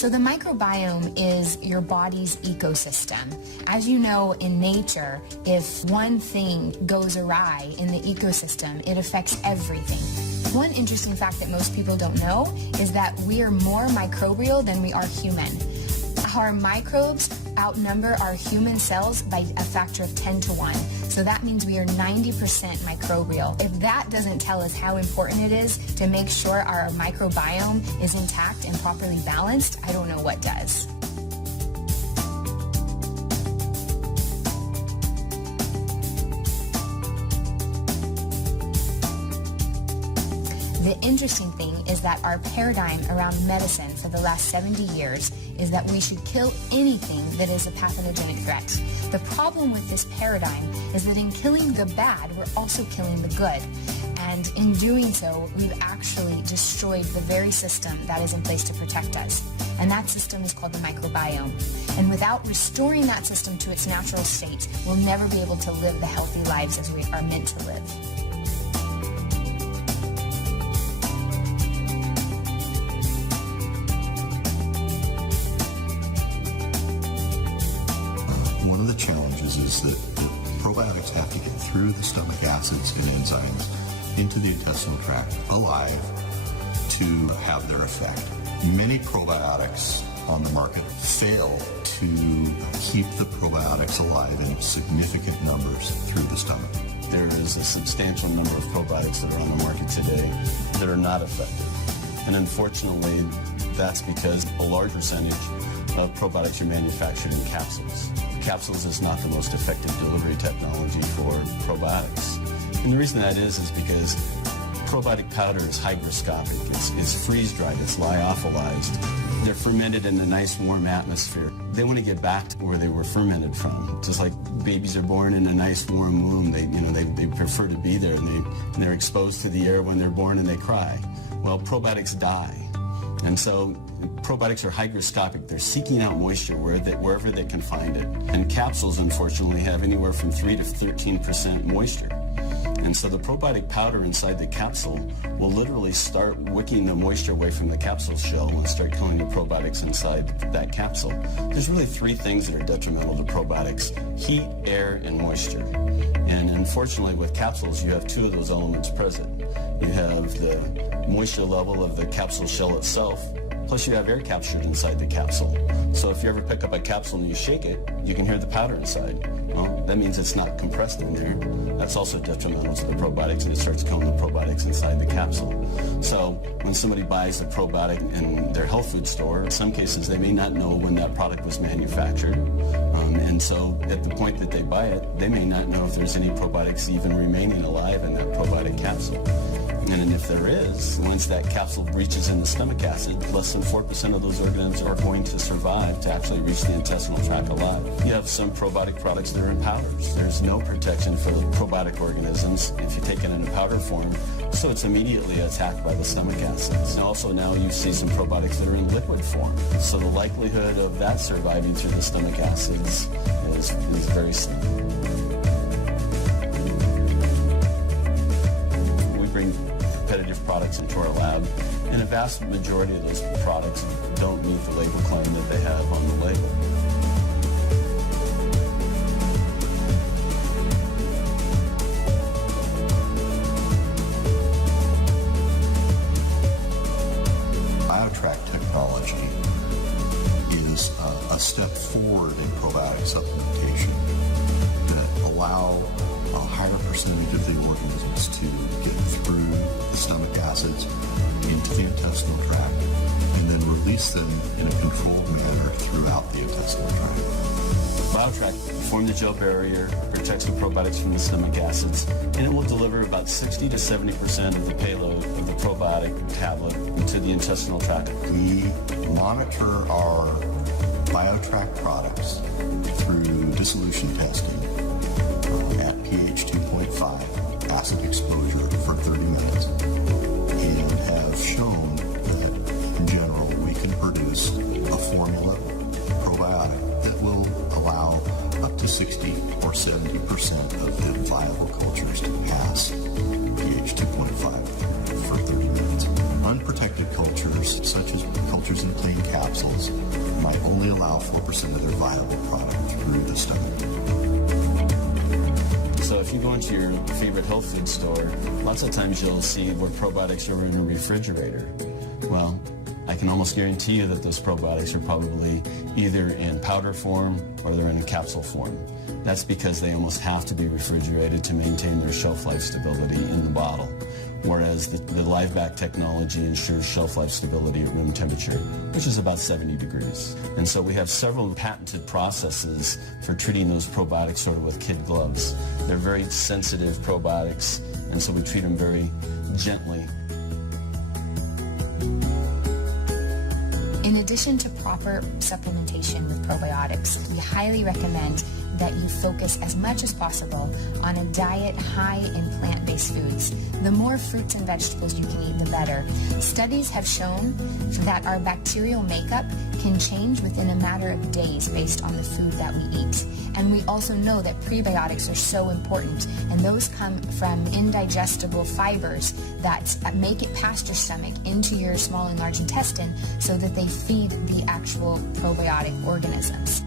So the microbiome is your body's ecosystem. As you know, in nature, if one thing goes awry in the ecosystem, it affects everything. One interesting fact that most people don't know is that we are more microbial than we are human. Our microbes outnumber our human cells by a factor of 10 to 1. So that means we are 90% microbial. If that doesn't tell us how important it is to make sure our microbiome is intact and properly balanced, I don't know what does. The interesting thing is that our paradigm around medicine for the last 70 years is that we should kill anything that is a pathogenic threat. The problem with this paradigm is that in killing the bad, we're also killing the good. And in doing so, we've actually destroyed the very system that is in place to protect us. And that system is called the microbiome. And without restoring that system to its natural state, we'll never be able to live the healthy lives as we are meant to live. Challenges is that probiotics have to get through the stomach acids and enzymes into the intestinal tract alive to have their effect. Many probiotics on the market fail to keep the probiotics alive in significant numbers through the stomach. There is a substantial number of probiotics that are on the market today that are not effective. And unfortunately, that's because a large percentage of probiotics are manufactured in capsules. Capsules is not the most effective delivery technology for probiotics. And the reason that is because probiotic powder is hygroscopic. It's freeze-dried. It's lyophilized. They're fermented in a nice warm atmosphere. They want to get back to where they were fermented from. Just like babies are born in a nice warm womb, they prefer to be there, and they're exposed to the air when they're born and they cry. Well, probiotics die. And so probiotics are hygroscopic. They're seeking out moisture wherever they can find it. And capsules, unfortunately, have anywhere from 3 to 13% moisture. And so the probiotic powder inside the capsule will literally start wicking the moisture away from the capsule shell and start killing the probiotics inside that capsule. There's really 3 things that are detrimental to probiotics: heat, air, and moisture. And unfortunately, with capsules, you have 2 of those elements present. You have the moisture level of the capsule shell itself, plus you have air captured inside the capsule. So if you ever pick up a capsule and you shake it, you can hear the powder inside. Well, that means it's not compressed in there. That's also detrimental to the probiotics, and it starts killing the probiotics inside the capsule. So when somebody buys a probiotic in their health food store, in some cases they may not know when that product was manufactured. And so at the point that they buy it, they may not know if there's any probiotics even remaining alive in that probiotic capsule. And if there is, once that capsule breaches in the stomach acid, less than 4% of those organisms are going to survive to actually reach the intestinal tract alive. You have some probiotic products that are in powders. There's no protection for the probiotic organisms if you take it in a powder form, so it's immediately attacked by the stomach acids. And also now you see some probiotics that are in liquid form. So the likelihood of that surviving through the stomach acids is very slim. Competitive products into our lab, and a vast majority of those products don't meet the label claim that they have on the label. Tract technology is a step forward in probiotic supplementation that allow a higher percentage of the organisms to get through the stomach acids into the intestinal tract and then release them in a controlled manner throughout the intestinal tract. BioTract forms the gel barrier, protects the probiotics from the stomach acids, and it will deliver about 60 to 70% of the payload of the probiotic tablet into the intestinal tract. We monitor our BioTract products through dissolution testing at pH 2.5 acid exposure for 30 minutes and have shown that in general we can produce a formula probiotic that will allow up to 60 or 70% of the viable cultures to pass pH 2.5 for 30 minutes. unprotected cultures, such as cultures in plain capsules, might only allow 4% of their viable product through the stomach. So if you go into your favorite health food store, lots of times you'll see where probiotics are in a refrigerator. Well, I can almost guarantee you that those probiotics are probably either in powder form or they're in capsule form. That's because they almost have to be refrigerated to maintain their shelf life stability in the bottle. Whereas the LifeVantage technology ensures shelf life stability at room temperature, which is about 70 degrees. And so we have several patented processes for treating those probiotics sort of with kid gloves. They're very sensitive probiotics, and so we treat them very gently. In addition to proper supplementation with probiotics, we highly recommend that you focus as much as possible on a diet high in plant-based foods. The more fruits and vegetables you can eat, the better. Studies have shown that our bacterial makeup can change within a matter of days based on the food that we eat. And we also know that prebiotics are so important, and those come from indigestible fibers that make it past your stomach into your small and large intestine so that they feed the actual probiotic organisms.